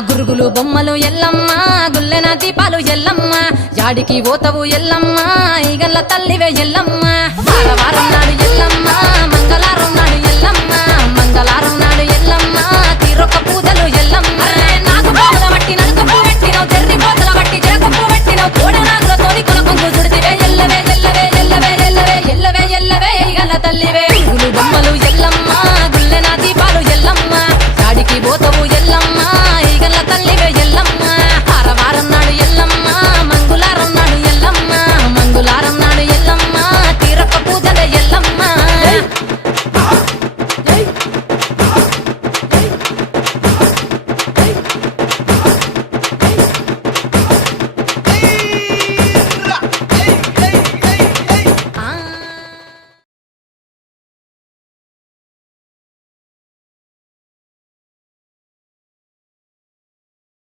గురుగులు బొమ్మలు ఎల్లమ్మ గుల్లెన దీపాలు ఎల్లమ్మ యాడికి పోతవు ఎల్లమ్మ ఈగల్ల తల్లివే ఎల్లమ్మ వారం నాడు ఎల్లమ్మ